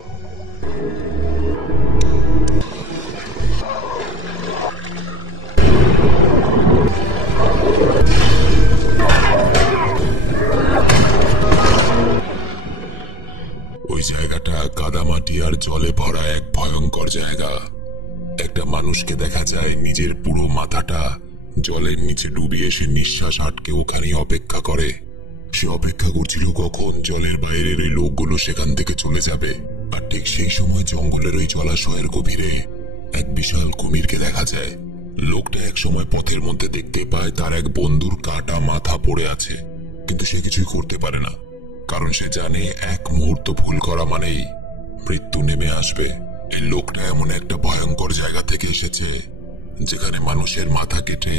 ওই জায়গাটা কাদামাটি আর জলে ভরা এক ভয়ঙ্কর জায়গা। একটা মানুষকে দেখা যায় নিজের পুরো মাথাটা জলের নিচে ডুবিয়ে সে নিঃশ্বাস আটকে ওখানেই অপেক্ষা করে। সে অপেক্ষা করছিল কখন জলের বাইরের ওই লোকগুলো সেখান থেকে চলে যাবে। আর ঠিক সেই সময় জঙ্গলের ওই জলাশয়ের গভীরে এক বিশাল কুমিরকে দেখা যায়। লোকটা এক সময় পথের মধ্যে দেখতে পায় তার এক বন্ধুর কাটা মাথা পড়ে আছে, কিন্তু সে কিছুই করতে পারে না, কারণ সে জানে এক মুহূর্ত ভুল করা মানেই মৃত্যু নেমে আসবে। এই লোকটা এমন একটা ভয়ঙ্কর জায়গা থেকে এসেছে যেখানে মানুষের মাথা কেটে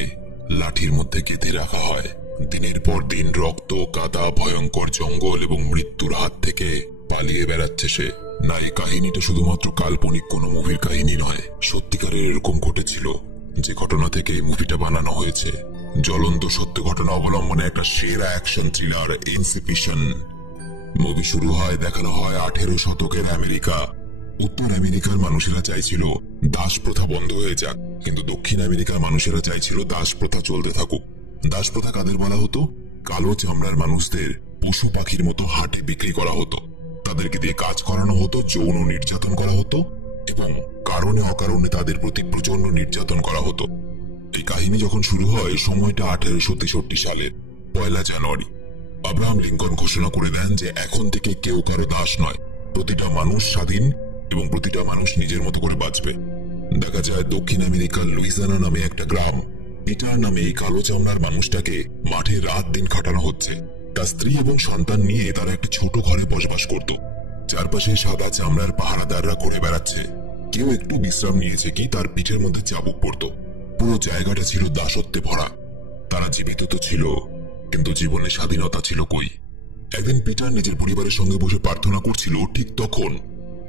লাঠির মধ্যে গেঁথে রাখা হয়। দিনের পর দিন রক্ত, কাদা, ভয়ঙ্কর জঙ্গল এবং মৃত্যুর হাত থেকে পালিয়ে বেড়াচ্ছে সে। না, এই কাহিনীটা শুধুমাত্র কাল্পনিক কোনো মুভির কাহিনী নয়, সত্যিকারের এরকম ঘটেছিল। যে ঘটনা থেকে এই মুভিটা বানানো হয়েছে জ্বলন্ত সত্য ঘটনা অবলম্বনে একটা সেরা অ্যাকশন থ্রিলার ইনসিপিশন। মুভি শুরু হয়, দেখানো হয় 18 শতকের আমেরিকা। উত্তর আমেরিকার মানুষেরা চাইছিল দাস প্রথা বন্ধ হয়ে যাক, কিন্তু দক্ষিণ আমেরিকার মানুষেরা চাইছিল দাস প্রথা চলতে থাকুক। দাস প্রথা কাদের বলা হতো? কালো চামড়ার মানুষদের পশু পাখির মতো হাটে বিক্রি করা হতো, তাদেরকে দিয়ে কাজ করানো হতো, যৌন নির্যাতন করা হতো এবং কারণে অকারণে তাদের প্রতি প্রচন্ড নির্যাতন করা হতো। এই কাহিনী যখন শুরু হয় সময়টা 1863 সালের 1 জানুয়ারি। আব্রাহাম লিঙ্কন ঘোষণা করে দেন যে এখন থেকে কেউ কারো দাস নয়, প্রতিটা মানুষ স্বাধীন এবং প্রতিটা মানুষ নিজের মতো করে বাঁচবে। দেখা যায় দক্ষিণ আমেরিকার লুইজিয়ানা নামে একটা গ্রাম, পিটার নামে এই কালো চামড়ার মানুষটাকে মাঠে রাত দিন খাটানো হচ্ছে। তার স্ত্রী এবং সন্তান নিয়ে তারা একটা ছোট ঘরে বসবাস করত। চারপাশে সাদা চামড়ার পাহারাদাররা ঘুরে বেড়াচ্ছে, কেউ একটু বিশ্রাম নিয়েছে কি তার পিঠের মধ্যে চাবুক পড়ত। পুরো জায়গাটা ছিল দাসত্বে ভরা। তারা জীবিত তো ছিল, কিন্তু জীবনে স্বাধীনতা ছিল কই। একদিন পিটার নিজের পরিবারের সঙ্গে বসে প্রার্থনা করছিল, ঠিক তখন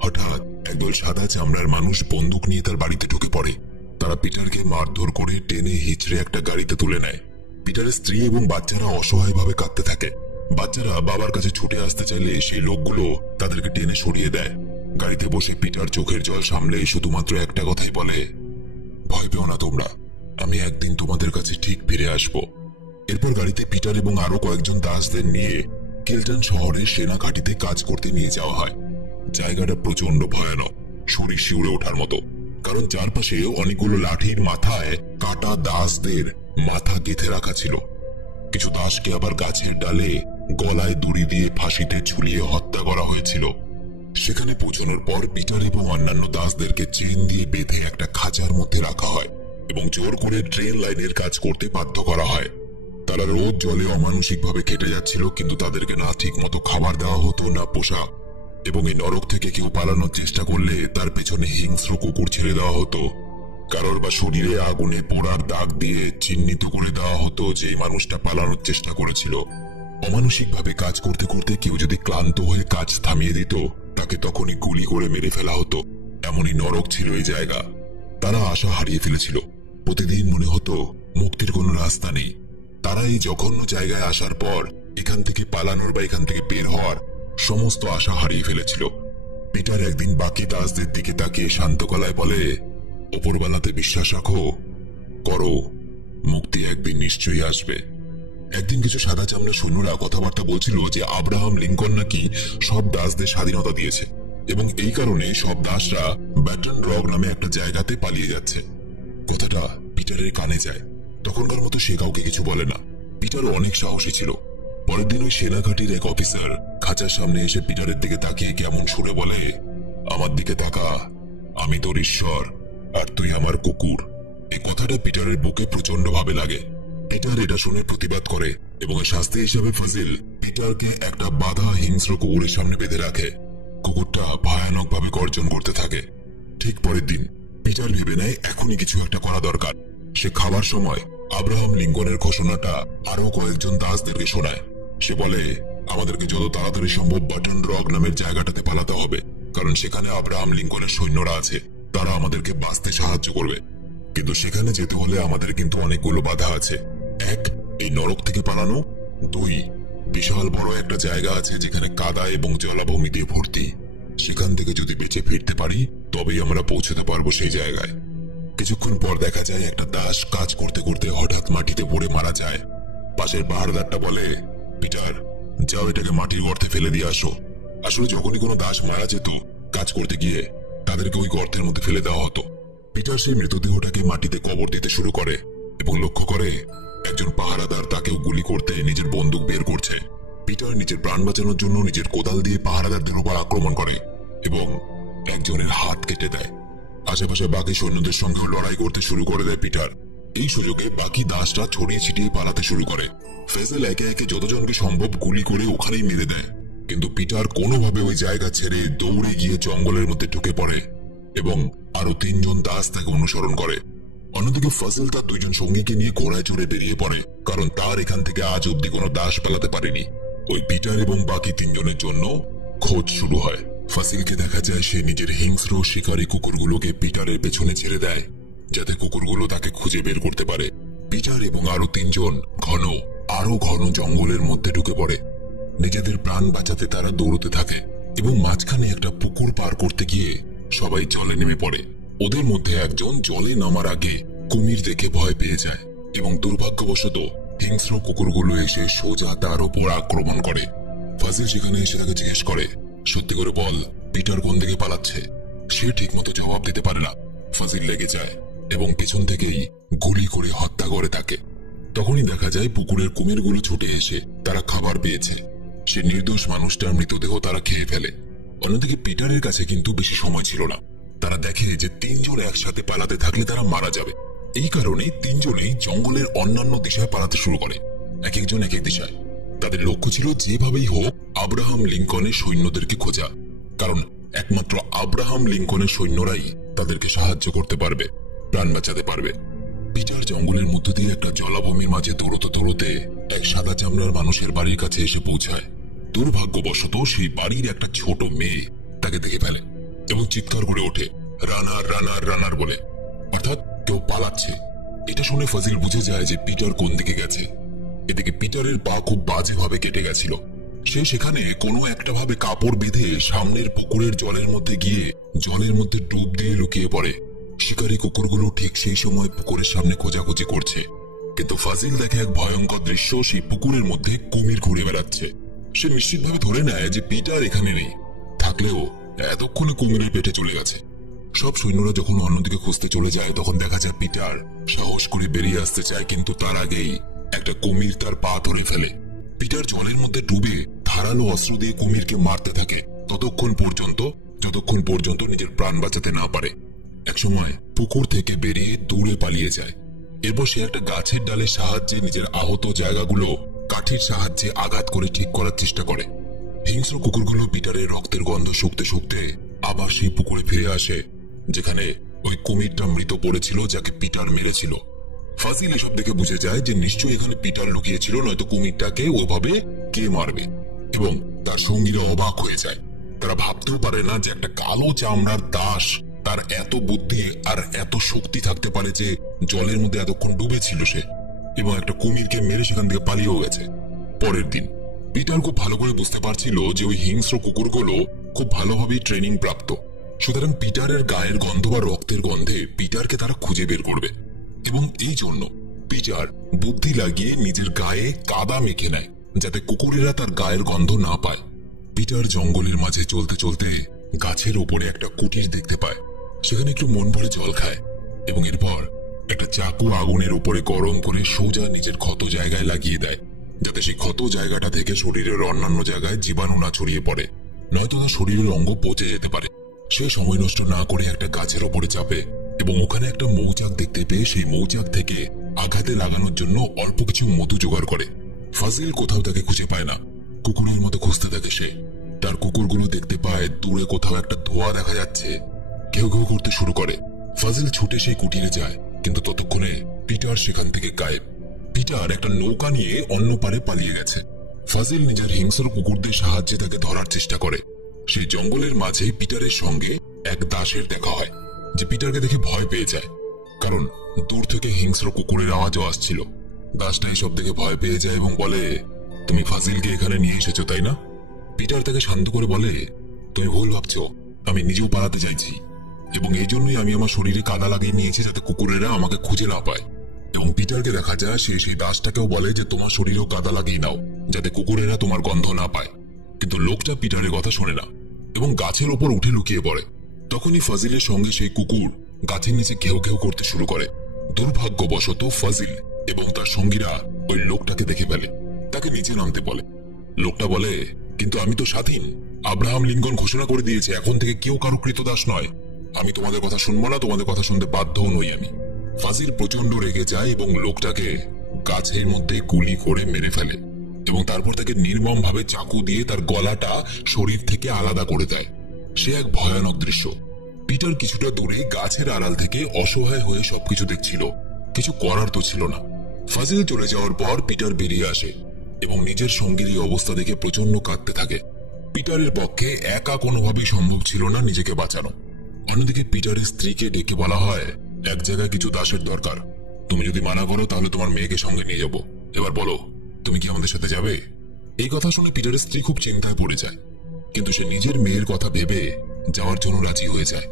হঠাৎ একদল সাদা চামড়ার মানুষ বন্দুক নিয়ে তার বাড়িতে ঢুকে পড়ে। তারা পিটারকে মারধর করে টেনে হিচড়ে একটা গাড়িতে তুলে নেয়। পিটারের স্ত্রী এবং বাচ্চারা অসহায়ভাবে কাঁদতে থাকে। বাচ্চারা বাবার কাছে ছুটে আসতে চাইলে সেই লোকগুলো তাদেরকে টেনে সরিয়ে দেয়। গাড়িতে বসে পিটার চোখের জল সামলে শুধুমাত্র একটা কথাই বলে, ভয় পেও না তোমরা, আমি একদিন তোমাদের কাছে ঠিক ফিরে আসব। এরপর গাড়িতে পিটার এবং আরো কয়েকজন দাসদের নিয়ে কিলটন শহরের সেনা ঘাঁটিতে কাজ করতে নিয়ে যাওয়া হয়। জায়গাটা প্রচন্ড ভয়ানক, শরীর শিউরে ওঠার মতো, কারণ চারপাশে অনেকগুলো লাঠির মাথায় কাটা দাসদের মাথা গেঁথে রাখা ছিল। কিছু দাসকে আবার গাছের ডালে গলায় দড়ি দিয়ে ফাঁসিতে ঝুলিয়ে হত্যা করা হয়েছিল। সেখানে পৌঁছানোর পর পিটার এবং অন্যান্য দাসদেরকে চেন দিয়ে বেঁধে একটা খাঁচার মধ্যে রাখা হয় এবং জোর করে ট্রেন লাইনের কাজ করতে বাধ্য করা হয়। তারা রোদ জলে অমানসিকভাবে কেটে যাচ্ছিল, কিন্তু তাদেরকে না ঠিক মতো খাবার দেওয়া হতো, না পোশাক, এবং এই নরক থেকে কেউ পালানোর চেষ্টা করলে তার পেছনে হিংস্র কুকুর ছেড়ে দেওয়া হতো। কারোর বা শরীরে আগুনে পোড়ার দাগ দিয়ে চিহ্নিত করে দেওয়া হতো যে মানুষটা পালানোর চেষ্টা করেছিল। অমানসিকভাবে কাজ করতে করতে কেউ যদি ক্লান্ত হয়ে কাজ থামিয়ে দিত, তাকে তখনই গুলি করে মেরে ফেলা হতো। এমনই নরক ছিল এই জায়গা। তারা আশা হারিয়ে ফেলেছিল। প্রতিদিন মনে হতো মুক্তির কোনো রাস্তা নেই। তারা এই জঘন্য জায়গায় আসার পর এখান থেকে পালানোর বা এখান থেকে বের হওয়ার সমস্ত আশা হারিয়ে ফেলেছিল। পিটার একদিন বাকি দাসদের দিকে তাকিয়ে শান্ত গলায় বলে, উপরওয়ালাতে বিশ্বাস রাখো, করো, মুক্তি একদিন নিশ্চয়ই আসবে। একদিন কিছু সাদা চামড়া সৈন্যরা কথাবার্তা বলছিল যে আব্রাহাম লিঙ্কন নাকি সব দাসদের স্বাধীনতা দিয়েছে এবং এই কারণে সব দাসরা ব্যাটন রক নামে একটা জায়গাতে পালিয়ে যাচ্ছে। কথাটা পিটারের কানে যায়। তখনকার মতো সে কাউকে কিছু বলে না। পিটারও অনেক সাহসী ছিল। পরের দিন ওই সেনাঘাটির এক অফিসার খাঁচার সামনে এসে পিটারের দিকে তাকিয়ে কেমন সুরে বলে, আমার দিকে তাকা, আমি তোর ঈশ্বর আর তুই আমার কুকুর। এই কথাটা পিটারের বুকে প্রচন্ড ভাবে লাগে। পিটার এটা শুনে প্রতিবাদ করে এবং শাস্তি হিসেবে ফজিল পিটারকে একটা বাঁধা হিংস্র কুকুরের সামনে বেঁধে রাখে। কুকুরটা ভয়ানক ভাবে গর্জন করতে থাকে। ঠিক পরের দিন পিটার ভেবে নেয় এখনই কিছু একটা করা দরকার। সে খাবার সময় আব্রাহাম লিঙ্কনের ঘোষণাটা আরো কয়েকজন দাসদেরকে শোনায়। সে বলে, আমাদেরকে যত তাড়াতাড়ি সম্ভব বাটন রক নামের জায়গাটাতে পালাতে হবে, কারণ সেখানে আব্রাহাম লিঙ্কনের সৈন্যরা আছে, তারা আমাদেরকে বাঁচতে সাহায্য করবে। কিন্তু সেখানে যেতে হলে আমাদের কিন্তু অনেকগুলো বাধা আছে। 1, এই নরক থেকে পালানো। 2, বিশাল বড় একটা জায়গা আছে যেখানে কাদা এবং জলাভূমি দিয়ে ভর্তি। সেখান থেকে যদি বেঁচে ফিরতে পারি তবেই আমরা পৌঁছতে পারবো সেই জায়গায়। কিছুক্ষণ পর দেখা যায় একটা দাস কাজ করতে করতে হঠাৎ মাটিতে পড়ে মারা যায়। পাশের পাহাড়দারটা বলে, পিটার, যাও এটাকে মাটির গর্তে ফেলে দিয়ে আসো। আসলে যখনই কোনো দাস মারা যেত কাজ করতে গিয়ে তাদেরকে ওই গর্তের মধ্যে ফেলে দেওয়া হতো। পিটার সেই মৃতদেহটাকে মাটিতে কবর দিতে শুরু করে এবং লক্ষ্য করে একজন পাহারাদার তাকেও গুলি করতে নিজের বন্দুক বের করছে। পিটার নিজের প্রাণ বাঁচানোর জন্য নিজের কোদাল দিয়ে পাহারাদারদের উপর আক্রমণ করে এবং একজনের হাত কেটে দেয়। আশেপাশে বাকি সৈন্যদের সঙ্গেও লড়াই করতে শুরু করে দেয় পিটার। এই সুযোগে বাকি দাসরা ছড়িয়ে ছিটিয়ে পালাতে শুরু করে। ফেজেল একে একে যতজনকে সম্ভব গুলি করে ওখানেই মেরে দেয়, কিন্তু পিটার কোনোভাবে ওই জায়গা ছেড়ে দৌড়ে গিয়ে জঙ্গলের মধ্যে ঢুকে পড়ে এবং আরো 3 জন দাস তাকে অনুসরণ করে। অন্যদিকে ফজল তার 2 জন সঙ্গীকে নিয়ে ঘোড়ায় চড়ে বেরিয়ে পড়ে, কারণ তার এখান থেকে আজ অব্দি কোনো দাস পালাতে পারেনি। ওই পিটার এবং বাকি 3 জনের জন্য খোঁজ শুরু হয়। ফাসিলকে দেখা যায় সে নিজের হিংস্র শিকারী কুকুরগুলোকে পিটারের পেছনে ছেড়ে দেয়, যাতে কুকুরগুলো তাকে খুঁজে বের করতে পারে। পিটার এবং আরো 3 জন আরো ঘন জঙ্গলের মধ্যে ঢুকে পড়ে। নিজেদের প্রাণ বাঁচাতে তারা দৌড়তে থাকে এবং মাঝখানে একটা পুকুর পার করতে গিয়ে সবাই জলে নেমে পড়ে। ওদের মধ্যে একজন জলে নামার আগে কুমির দেখে ভয় পেয়ে যায় এবং দুর্ভাগ্যবশত হিংস্র কুকুরগুলো এসে সোজা তার উপর আক্রমণ করে। ফাজিল সেখানে এসে তাকে জিজ্ঞেস করে, সত্যি করে বল, পিটার কোন দিকে পালাচ্ছে? সে ঠিকমতো জবাব দিতে পারে না। ফাজিল লেগে যায় এবং পেছন থেকেই গুলি করে হত্যা করে তাকে। তখনই দেখা যায় পুকুরের কুমিরগুলো ছুটে এসে তারা খাবার পেয়েছে। সে নির্দোষ মানুষটার মৃতদেহ তারা খেয়ে ফেলে। অন্যদিকে পিটারের কাছে কিন্তু বেশি সময় ছিল না। তারা দেখে যে 3 জন একসাথে পালাতে থাকলে তারা মারা যাবে। এই কারণে 3 জনেই জঙ্গলের অন্যান্য দিশায় পালাতে শুরু করে, এক একজন এক এক দিশায়। তাদের লক্ষ্য ছিল যেভাবেই হোক আব্রাহাম লিঙ্কনের সৈন্যদেরকে খোঁজা, কারণ একমাত্র আব্রাহাম লিঙ্কনের সৈন্যরাই তাদেরকে সাহায্য করতে পারবে, প্রাণ বাঁচাতে পারবে। পিটার জঙ্গলের মধ্য দিয়ে একটা জলাভূমির মাঝে দৌড়তে দৌড়তে এক সাদা চামড়ার মানুষের বাড়ির কাছে এসে পৌঁছায়। দুর্ভাগ্যবশত সেই বাড়ির একটা ছোট মেয়ে তাকে দেখে ফেলে এবং চিৎকার করে ওঠে, রানার রানার রানার বলে, অর্থাৎ কেউ পালাচ্ছে। এটা শুনে ফাজিল বুঝে যায় যে পিটার কোন দিকে গেছে। এদিকে পিটারের পা খুব বাজেভাবে কেটে গেছিল। সে সেখানে কোনো একটা ভাবে কাপড় বেঁধে সামনের পুকুরের জলের মধ্যে গিয়ে জলের মধ্যে ডুব দিয়ে লুকিয়ে পড়ে। শিকারী কুকুরগুলো ঠিক সেই সময় পুকুরের সামনে খোঁজাখুঁজি করছে, কিন্তু ফাজিল দেখে এক ভয়ঙ্কর দৃশ্য। সেই পুকুরের মধ্যে কুমির ঘুরে বেড়াচ্ছে। সে নিশ্চিতভাবে ধরে নেয় যে পিটার এখানে নেই, থাকলেও এতক্ষণে কুমিরের পেটে চলে গেছে। সব সৈন্যরা যখন অন্যদিকে খুঁজতে চলে যায় তখন দেখা যায় পিটার সাহস করে বেরিয়ে আসতে চায়, কিন্তু তার আগেই একটা কুমির তার পা ধরে ফেলে। পিটার জলের মধ্যে ডুবে ধারালো অস্ত্র দিয়ে কুমিরকে মারতে থাকে যতক্ষণ পর্যন্ত নিজের প্রাণ বাঁচাতে না পারে। একসময় পুকুর থেকে বেরিয়ে দূরে পালিয়ে যায়। এরপর সে একটা গাছের ডালের সাহায্যে নিজের আহত জায়গাগুলো কাঠির সাহায্যে আঘাত করে ঠিক করার চেষ্টা করে। হিংস্র কুকুরগুলো পিটারের রক্তের গন্ধ শুকতে শুকতে আবার সেই পুকুরে ফিরে আসে, যেখানে ওই কুমিরটা মৃত পড়েছিল যাকে পিটার মেরেছিল। ফাজিল এসব দেখে বুঝে যায় যে নিশ্চয়ই এখানে পিটার লুকিয়েছিল, নয়তো কুমিরটাকে ওভাবে কে মারবে। এবং তার সঙ্গীরা অবাক হয়ে যায়। তারা ভাবতেও পারে না যে একটা কালো চামড়ার দাস তার এত বুদ্ধি আর এত শক্তি থাকতে পারে যে জলের মধ্যে এতক্ষণ ডুবেছিল সে, এবং একটা কুমিরকে মেরে সেখান থেকে পালিয়েও গেছে। পরের দিন পিটার খুব ভালো করে বুঝতে পারছিল যে ওই হিংস্র কুকুরগুলো খুব ভালোভাবেই ট্রেনিং প্রাপ্ত, সুতরাং পিটারের গায়ের গন্ধ বা রক্তের গন্ধে পিটারকে তারা খুঁজে বের করবে। এবং এই জন্য পিটার বুদ্ধি লাগিয়ে নিজের গায়ে কাদা মেখে নেয়, যাতে কুকুরেরা তার গায়ের গন্ধ না পায়। পিটার জঙ্গলের মাঝে চলতে চলতে গাছের ওপরে একটা কুটির দেখতে পায়। সেখানে একটু মন ভরে জল খায় এবং এরপর একটা চাকু আগুনের উপরে গরম করে সোজা নিজের ক্ষত জায়গায় লাগিয়ে দেয়, যাতে সেই ক্ষত জায়গাটা থেকে শরীরের অন্যান্য জায়গায় জীবাণু না ছড়িয়ে পড়ে, নয়তো তার শরীরের অঙ্গ পচে যেতে পারে। সে সময় নষ্ট না করে একটা গাছের ওপরে চাপে এবং ওখানে একটা মৌচাক দেখতে পেয়ে সেই মৌচাক থেকে আঘাতে লাগানোর জন্য অল্প কিছু মধু জোগাড় করে। ফাজিল কোথাও তাকে খুঁজে পায় না। কুকুরের মতো খুঁজতে থাকে সে। তার কুকুরগুলো দেখতে পায় দূরে কোথাও একটা ধোঁয়া দেখা যাচ্ছে, ঘেউ ঘেউ করতে শুরু করে। ফাজিল ছুটে সেই কুটিরে যায়, কিন্তু ততক্ষণে পিটার সেখান থেকে গায়েব। পিটার একটা নৌকা নিয়ে অন্য পারে পালিয়ে গেছে। ফাজিল নিজের হিংস্র কুকুরদের সাহায্যে তাকে ধরার চেষ্টা করে। সেই জঙ্গলের মাঝে পিটারের সঙ্গে এক দাসের দেখা হয়, যে পিটারকে দেখে ভয় পেয়ে যায়, কারণ দূর থেকে হিংস্র কুকুরের আওয়াজও আসছিল। দাসটা এসব দেখে ভয় পেয়ে যায় এবং বলে, তুমি ফাজিলকে এখানে নিয়ে এসেছো তাই না? পিটার তাকে শান্ত করে বলে, তুমি ভুল ভাবছো, আমি নিজেও পালাতে চাইছি, এবং এই জন্যই আমি আমার শরীরে কাদা লাগিয়ে নিয়েছি যাতে কুকুরেরা আমাকে খুঁজে না পায়। এবং পিটারকে দেখা যায় সে সেই দাসটাকেও বলে যে তোমার শরীরেও কাদা লাগিয়ে নাও যাতে কুকুরেরা তোমার গন্ধ না পায়। কিন্তু লোকটা পিটারের কথা শোনে না এবং গাছের ওপর উঠে লুকিয়ে পড়ে। তখনই ফাজিলের সঙ্গে সেই কুকুর গাছের নিচে ঘেউ ঘেউ করতে শুরু করে। দুর্ভাগ্যবশত ফাজিল এবং তার সঙ্গীরা ওই লোকটাকে দেখে ফেলে, তাকে নিচে নামতে বলে। লোকটা বলে, কিন্তু আমি তো স্বাধীন, আব্রাহাম লিঙ্কন ঘোষণা করে দিয়েছে এখন থেকে কেউ কারো কৃতদাস নয়, আমি তোমাদের কথা শুনবো না, তোমাদের কথা শুনতে বাধ্যও নই আমি। ফাজিল প্রচন্ড রেগে যায় এবং লোকটাকে গাছের মধ্যে গুলি করে মেরে ফেলে এবং তারপর তাকে নির্মম ভাবে চাকু দিয়ে তার গলাটা শরীর থেকে আলাদা করে দেয়। সে এক ভয়ানক দৃশ্য। পিটার কিছুটা দূরে গাছের আড়াল থেকে অসহায় হয়ে সবকিছু দেখছিল, কিছু করার তো ছিল না। ফাজিল চলে যাওয়ার পর পিটার বেরিয়ে আসে এবং নিজের সঙ্গীর এই অবস্থা দেখে প্রচন্ড কাঁদতে থাকে। পিটারের পক্ষে একা কোনোভাবেই সম্ভব ছিল না নিজেকে বাঁচানো। অন্যদিকে পিটারের স্ত্রীকে ডেকে বলা হয়, এক জায়গায় কিছু দাসের দরকার, তুমি যদি মানা করো তাহলে তোমার মেয়েকে সঙ্গে নিয়ে যাব, এবার বলো তুমি কি আমাদের সাথে যাবে? এই কথা শুনে পিটারের স্ত্রী খুব চিন্তায় পড়ে যায়, কিন্তু সে নিজের মেয়ের কথা ভেবে যাওয়ার জন্য রাজি হয়ে যায়,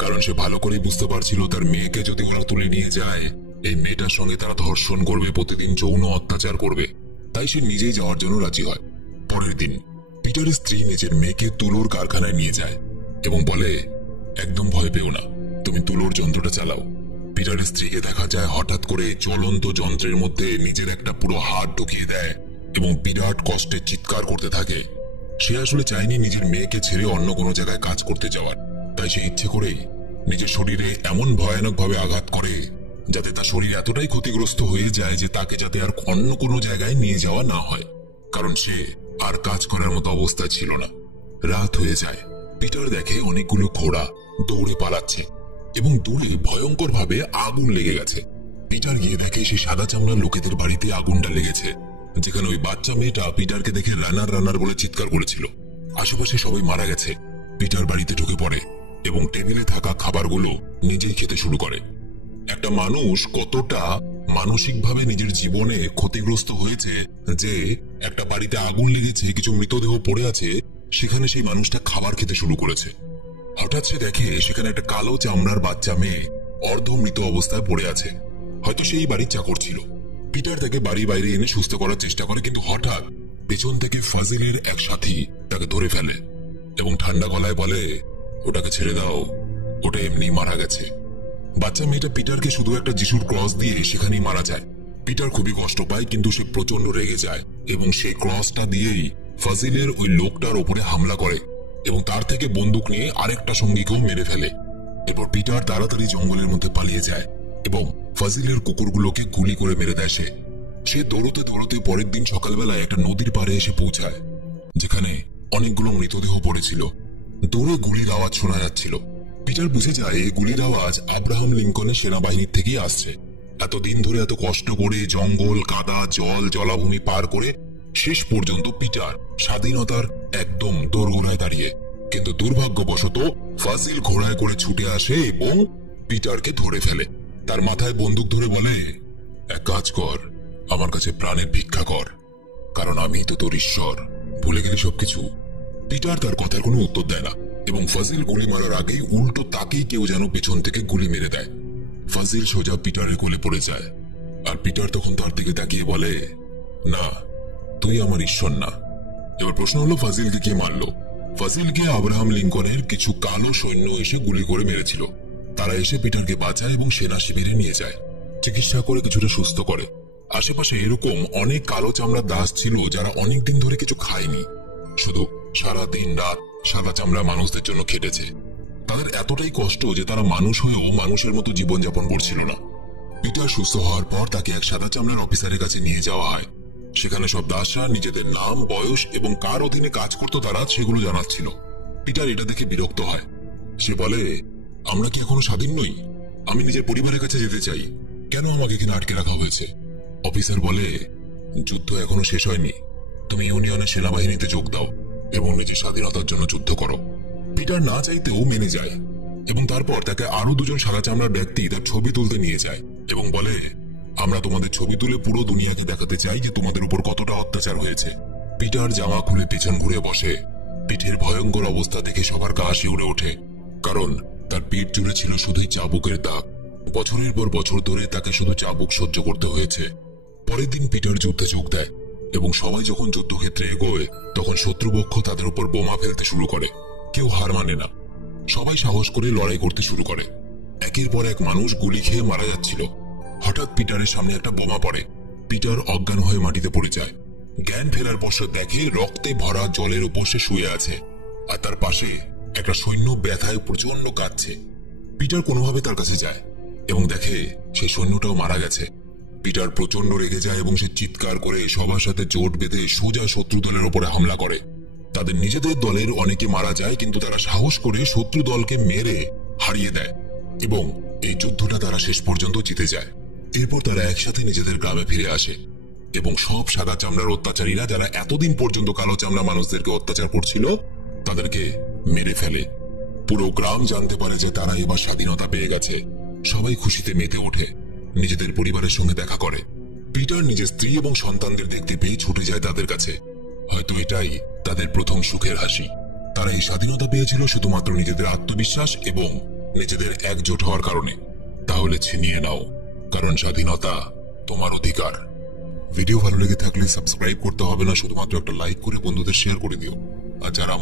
কারণ সে ভালো করেই বুঝতে পারছিল তার মেয়েকে যদি ওরা তুলে নিয়ে যায় এই মেয়েটার সঙ্গে তারা ধর্ষণ করবে, প্রতিদিন যৌন অত্যাচার করবে, তাই সে নিজেই যাওয়ার জন্য রাজি হয়। পরের দিন পিটারের স্ত্রী নিজের মেয়েকে তুলোর কারখানায় নিয়ে যায় এবং বলে, একদম ভয় পেও না, তুমি তুলোর যন্ত্রটা চালাও। পিটারের স্ত্রীকে দেখা যায় হঠাৎ করে চলন্ত যন্ত্রের মধ্যে নিজের একটা পুরো হাত ঢুকিয়ে দেয় এবং বিরাট কষ্টে চিৎকার করতে থাকে। সে আসলে চায়নি নিজের মেয়েকে ছেড়ে অন্য কোনো জায়গায় কাজ করতে যাওয়ার, তাই সে ইচ্ছে করেই নিজের শরীরে এমন ভয়ানকভাবে আঘাত করে যাতে তার শরীর এতটাই ক্ষতিগ্রস্ত হয়ে যায় যে তাকে যাতে আর অন্য কোনো জায়গায় নিয়ে যাওয়া না হয়, কারণ সে আর কাজ করার মতো অবস্থায় ছিল না। রাত হয়ে যায়। পিটার দেখে অনেকগুলো ঘোড়া দৌড়ে পালাচ্ছে এবং দূরে ভয়ঙ্কর ভাবে আগুন লেগে গেছে। পিটার গিয়ে দেখে সে সাদা চামড়ার লোকেদের বাড়িতে আগুনটা লেগেছে, যেখানে ওই বাচ্চা মেয়েটা পিটারকে দেখে রানার রানার বলে চিৎকার করেছিল। আশেপাশে সবাই মারা গেছে। পিটার বাড়িতে ঢুকে পড়ে এবং টেবিলে থাকা খাবারগুলো নিজেই খেতে শুরু করে। একটা মানুষ কতটা মানসিকভাবে নিজের জীবনে ক্ষতিগ্রস্ত হয়েছে যে একটা বাড়িতে আগুন লেগেছে, কিছু মৃতদেহ পড়ে আছে, সেখানে সেই মানুষটা খাবার খেতে শুরু করেছে। হঠাৎ সে দেখে সেখানে একটা কালো চামড়ার বাচ্চা মেয়ে অর্ধমৃত অবস্থায় পড়ে আছে, হয়তো সেই বাড়ির চাকর ছিল। পিটার তাকে বাড়ির বাইরে এনে সুস্থ করার চেষ্টা করে, কিন্তু হঠাৎ পেছন থেকে ফাজিলের এক সাথী তাকে ধরে ফেলে এবং ঠান্ডা গলায় বলে, ওটাকে ছেড়ে দাও, ওটা এমনি মারা গেছে। বাচ্চা মেয়েটা পিটারকে শুধু একটা যিশুর ক্রস দিয়ে সেখানেই মারা যায়। পিটার খুবই কষ্ট পায়, কিন্তু সে প্রচন্ড রেগে যায় এবং সেই ক্রসটা দিয়েই ফাজিলের ওই লোকটার উপরে হামলা করে এবং তার থেকে বন্দুক নিয়ে আরেকটা সঙ্গীকেও মেরে ফেলে। এরপর পিটার তাড়াতাড়ি জঙ্গলের মধ্যে পালিয়ে যায় এবং ফাজিলের কুকুরগুলোকে গুলি করে মেরে দেয়। সে দৌড়তে দৌড়তে পরের দিন সকালবেলায় একটা নদীর পাড়ে এসে পৌঁছায়, যেখানে অনেকগুলো মৃতদেহ পড়েছিল। দূরে গুলির আওয়াজ শোনা যাচ্ছিল। পিটার বুঝে যায় এই গুলির আওয়াজ আব্রাহাম লিঙ্কনের সেনাবাহিনীর থেকেই আসছে। এতদিন ধরে এত কষ্ট করে জঙ্গল, কাদা, জল, জলাভূমি পার করে শেষ পর্যন্ত পিটার স্বাধীনতার একদম দোরগোড়ায় দাঁড়িয়ে, কিন্তু দুর্ভাগ্যবশত ফাজিল ঘোড়ায় করে ছুটে আসে এবং পিটারকে ধরে ফেলে। তার মাথায় বন্দুক ধরে বলে, এক কাজ কর, আমার কাছে প্রাণের ভিক্ষা কর, কারণ আমি তো তোর ঈশ্বর, ভুলে গেলি সবকিছু। পিটার তার কথার কোনো উত্তর দেয় না এবং ফাজিল গুলি মারার আগেই উল্টো তাকেই কেউ যেন পেছন থেকে গুলি মেরে দেয়। ফাজিল সোজা পিটারের কোলে পড়ে যায় আর পিটার তখন তার দিকে তাকিয়ে বলে, না, তুই আমার ঈশ্বর না। এবার প্রশ্ন হলো, ফাজিলকে কে মারলো? ফাজিলকে আব্রাহাম লিঙ্কনের কিছু কালো সৈন্য এসে গুলি করে মেরেছিল। তারা এসে পিটারকে বাঁচায় এবং সেনা শিবিরে নিয়ে যায়, চিকিৎসা করে কিছুটা সুস্থ করে। আশেপাশে এরকম অনেক কালো চামড়ার দাস ছিল যারা অনেকদিন ধরে কিছু খায়নি, শুধু সারা দিন রাত সাদা চামড়া মানুষদের জন্য খেটেছে। তাদের এতটাই কষ্ট যে তারা মানুষ হয়েও মানুষের মতো জীবনযাপন করছিল না। পিটার সুস্থ হওয়ার পর তাকে এক সাদা চামড়ার অফিসারের কাছে নিয়ে যাওয়া হয়। সেখানে সব দাসরা নিজেদের নাম, বয়স এবং কার অধীনে কাজ করতো তারা সেগুলো জানাচ্ছিল। পিটার এটা দেখে বিরক্ত হয়। সে বলে, আমরা কি এখনো স্বাধীন নই? আমি নিজের পরিবারের কাছে যেতে চাই, কেন আমাকে এখানে আটকে রাখা হয়েছে? অফিসার বলে, যুদ্ধ এখনো শেষ হয়নি, তুমি ইউনিয়নের সেনাবাহিনীতে যোগ দাও এবং নিজের স্বাধীনতার জন্য যুদ্ধ করো। পিটার না চাইতেও মেনে যায় এবং তারপর তাকে আরো দুজন সাদা চামড়ার ব্যক্তি তার ছবি তুলতে নিয়ে যায় এবং বলে, আমরা তোমাদের ছবি তুলে পুরো দুনিয়াকে দেখাতে চাই যে তোমাদের উপর কতটা অত্যাচার হয়েছে। পিটার জামা খুলে পেছন ঘুরে বসে, পিঠের ভয়ঙ্কর অবস্থা দেখে সবার গা শিউরে ওঠে, কারণ তার পিঠ জুড়ে ছিল শুধুই চাবুকের দাগ। বছরের পর বছর ধরে তাকে শুধু চাবুক সহ্য করতে হয়েছে। পরের দিন পিটার যুদ্ধে যোগ দেয় এবং সবাই যখন যুদ্ধক্ষেত্রে এগোয় তখন শত্রুপক্ষ তাদের উপর বোমা ফেলতে শুরু করে। কেউ হার মানে না, সবাই সাহস করে লড়াই করতে শুরু করে। একের পর এক মানুষ গুলি খেয়ে মারা যাচ্ছিল। হঠাৎ পিটারের সামনে একটা বোমা পড়ে। পিটার অজ্ঞান হয়ে মাটিতে পড়ে যায়। জ্ঞান ফেরার পর সে দেখে রক্তে ভরা জলের উপর সে শুয়ে আছে, আর তার পাশে একটা সৈন্য ব্যথায় প্রচন্ড কাঁদছে। পিটার কোনোভাবে তার কাছে যায় এবং দেখে সেই সৈন্যটাও মারা গেছে। পিটার প্রচন্ড রেগে যায় এবং সে চিৎকার করে সবার সাথে জোট বেঁধে সোজা শত্রু দলের উপরে হামলা করে। তাদের নিজেদের দলের অনেকে মারা যায়, কিন্তু তারা সাহস করে শত্রু দলকে মেরে হারিয়ে দেয় এবং এই যুদ্ধটা তারা শেষ পর্যন্ত জিতে যায়। এরপর তারা একসাথে নিজেদের গ্রামে ফিরে আসে এবং সব সাদা চামড়ার অত্যাচারীরা যারা এতদিন পর্যন্ত কালো চামড়া মানুষদেরকে অত্যাচার করছিল তাদেরকে মেরে ফেলে। পুরো গ্রাম জানতে পারে যে তারা এবার স্বাধীনতা পেয়ে গেছে। সবাই খুশিতে মেতে ওঠে, নিজেদের পরিবারের সঙ্গে দেখা করে। পিটার নিজের স্ত্রী এবং সন্তানদের দেখতে পেয়ে ছুটে যায় তাদের কাছে। হয়তো এটাই তাদের প্রথম সুখের হাসি। তারা এই স্বাধীনতা পেয়েছিল শুধুমাত্র নিজেদের আত্মবিশ্বাস এবং নিজেদের একজোট হওয়ার কারণে। তাহলে ছিনিয়ে নাও, কারণ স্বাধীনতা তোমার অধিকার। ভিডিও ভালো লেগে থাকলে সাবস্ক্রাইব করতে হবে না, শুধুমাত্র একটা লাইক করে বন্ধুদের শেয়ার করে দিও। আর যারা